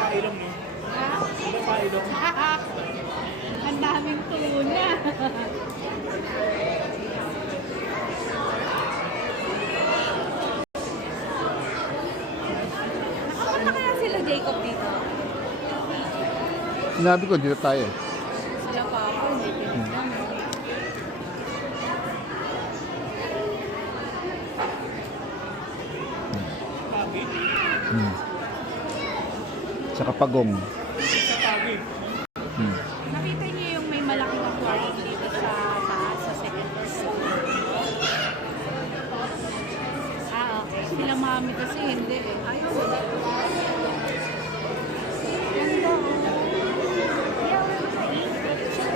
pailong, no? Ha? Ilang pailong? Ang daming tuna. Nakapunta kaya sila Jacob dito? Sinabi ko, dito tayo. Sila pa ako, hindi pinigyan. Pagi? Tsaka pagong. Sa pagi. Nakita niyo yung may malaking aquarium dito sa taas, sa second floor. Ah, okay. Sila mami kasi hindi eh. Ayaw sila. Ganda. Ayaw na sa casting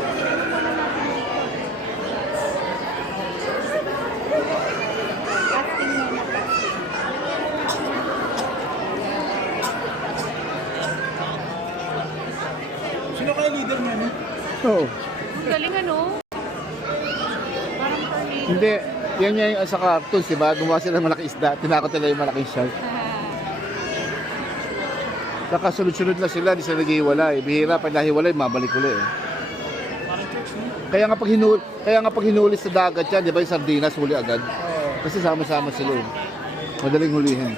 mo na casting. Sino kaya leader niya, no? Oo. Ang galing ano? Parang tornado. Hindi. Yan yung sa cartoons, diba? Gumawa sila ng malaking isda. Tinakot nila yung malaking shark. Saka sunod-sunod na sila, di sila nag-iwalay. Bihira, pag nahiwalay, mabalik ulit eh. Parang church, no? Kaya nga pag hinuli sa dagat yan, di ba yung sardinas, huli agad? Kasi sama-sama sila eh. Madaling hulihin.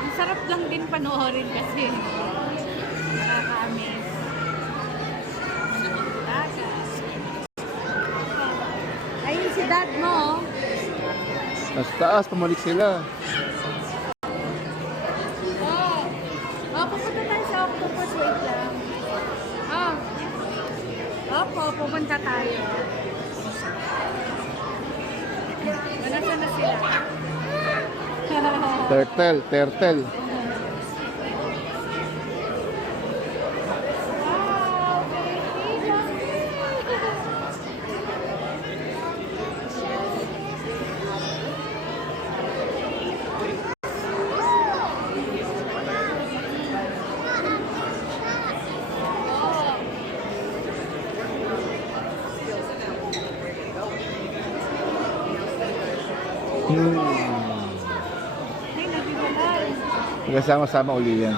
Ang sarap lang din panoorin kasi. Nakaka-amaze. Dagat. Ayun si dad mo. Oh. Mas taas, pumalik sila. Oh, pupunta tayo sa octopus. Wait lang. Oh. Opo, pupunta tayo. Nasaan na sila? Turtle. Wow, Pilipino. Ay, nabibalay. Magkasama-sama uli yan.